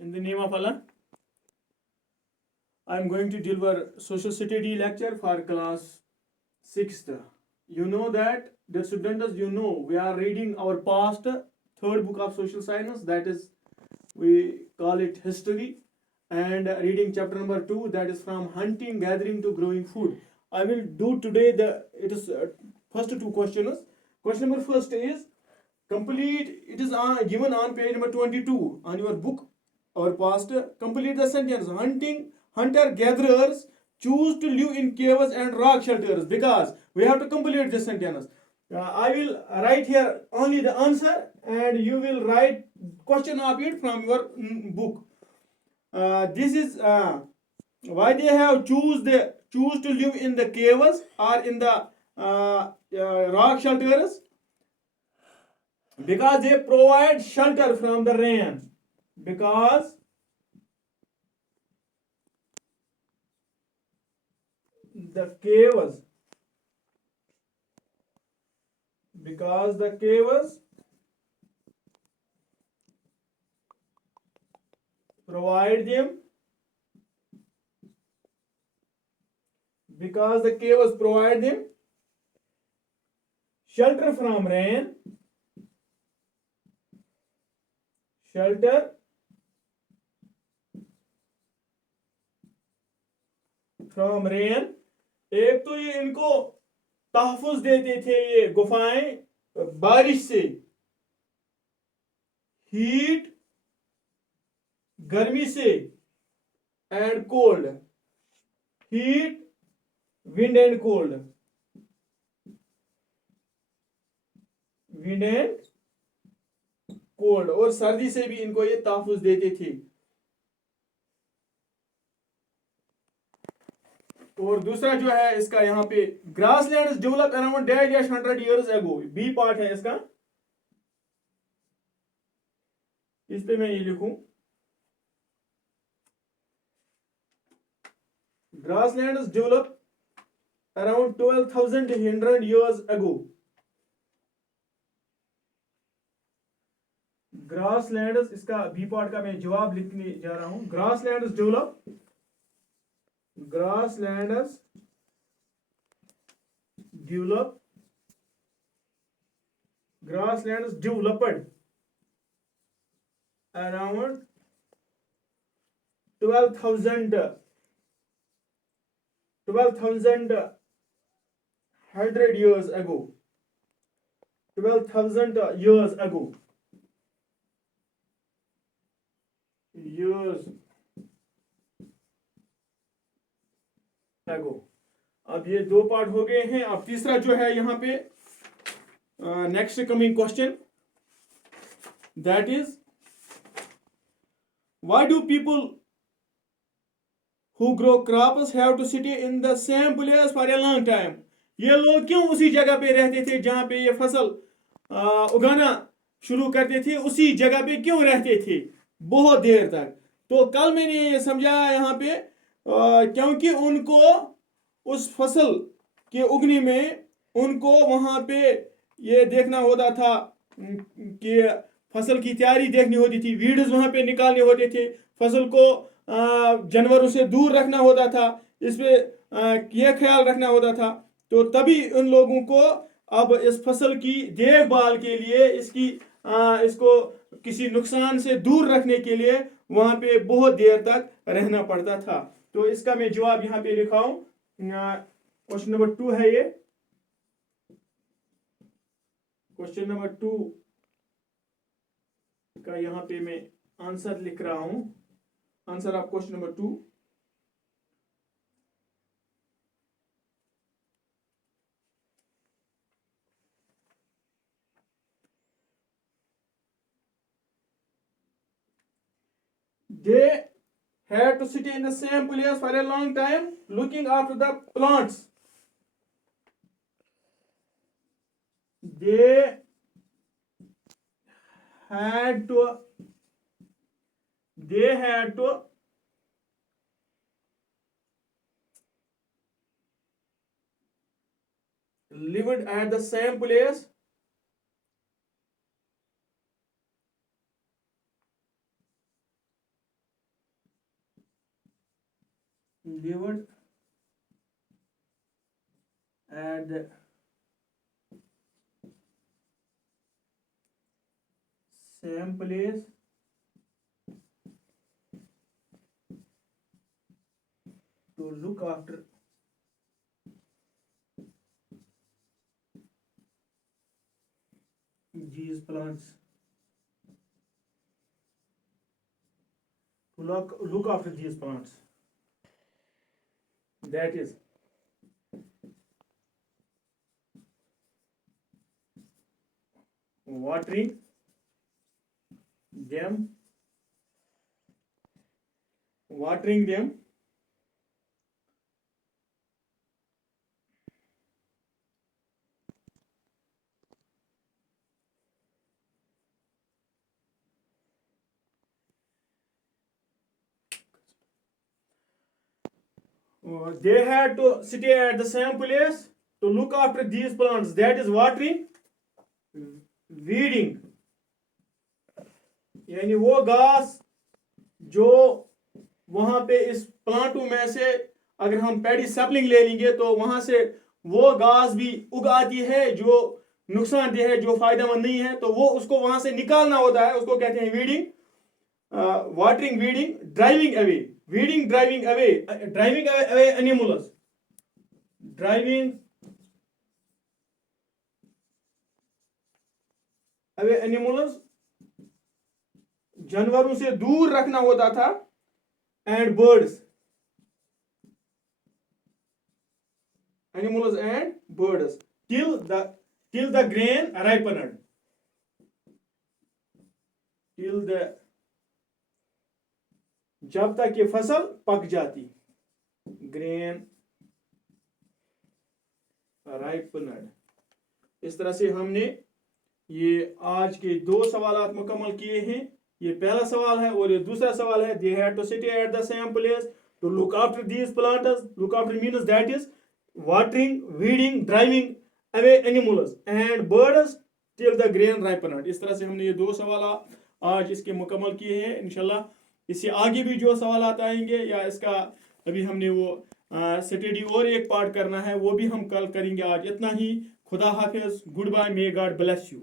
In the name of Allah, I am going to deliver social study lecture for class 6th. You know that, the students, we are reading our past third book of social science, that is, we call it history, and reading chapter number 2, that is from hunting, gathering to growing food. I will do today first two questions. Question number first is complete. It is given on page number 22 on your book, our past. Complete the sentence. Hunter gatherers choose to live in caves and rock shelters, because we have to complete this sentence. I will write here only the answer, and you will write question of it from your book. This is why they have choose to live in the caves or in the rock shelters, because they provide shelter from the rain. Because the caves because the caves provide them because the caves provide them shelter from rain, shelter from rain. एक तो ये इनको तहफुज देते थे ये गुफाएं बारिश से, हीट गर्मी से, and cold, heat wind and cold, wind and cold, और सर्दी से भी इनको ये तहफुज देते थे. और दूसरा जो है इसका यहाँ पे, grasslands develop around 100 years ago. B part है इसका, इस पे मैं ये लिखूं, grasslands develop around 12,100 years ago. Grasslands, इसका बी पार्ट का मैं जवाब लिखने जा रहा हूं. Grasslands develop grasslands developed around 12,000 100 years ago. 12,000 years ago. अब ये दो पार्ट हो गए हैं. अब तीसरा जो है यहाँ पे next coming question, that is why do people who grow crops have to city in the same place for a long time. ये लोग क्यों उसी जगह पे रहते थे जहां पे ये फसल उगाना शुरू करते थे, उसी जगह पे क्यों रहते थे बहुत देर तक? तो कल मैंने ये समझाया यहाँ पे, क्योंकि उनको उस फसल के उगने में उनको वहां पे ये देखना होता था कि फसल की तैयारी देखनी होती थी, वीड्स वहां पे निकालने होते थे, फसल को जानवरों से दूर रखना होता था, इस पे ये ख्याल रखना होता था. तो तभी उन लोगों को अब इस फसल की देखभाल के लिए, इसको किसी नुकसान से दूर रखने के लिए वहां पे बहुत देर तक रहना पड़ता था. तो इसका मैं जवाब यहाँ पे लिखा हूं. क्वेश्चन नंबर 2 है ये. क्वेश्चन नंबर 2 का यहाँ पे मैं आंसर लिख रहा हूं. Answer of question number 2. They had to sit in the same place for a long time looking after the plants. They had to lived at the same place lived at the same place to look after these plants. To look after these plants. That is watering them, they had to stay at the same place to look after these plants. That is watering, weeding. यानी वो घास जो वहां पे इस प्लांटों में से अगर हम पैडी सैपलिंग ले लेंगे तो वहां से वो घास भी उग आती है जो नुकसानदेह है, जो फायदेमंद नहीं है, तो वो उसको वहां से निकालना होता है. उसको कहते हैं weeding, watering, weeding, driving away. Weeding, driving away animals. Driving away animals, जानवरों से दूर रखना होता था. And birds, animals and birds, till the grain ripened. जब तक ये फसल पक जाती. Grain ripened. इस तरह से हमने ये आज के 2 सवाल मुकम्मल किए हैं. ये पहला सवाल है और ये दूसरा सवाल है. They had to sit at the same place to look after these plants. Look after means that is watering, weeding, driving away animals and birds till the grain ripened. इस तरह से हमने ये 2 सवाल आज इसके मुकम्मल किए हैं. इंशाल्लाह इससे आगे भी जो सवाल आएंगे या इसका अभी हमने वो स्टडी और एक पार्ट करना है वो भी हम कल करेंगे. आज इतना ही. खुदा हाफिज. Goodbye. May God bless you.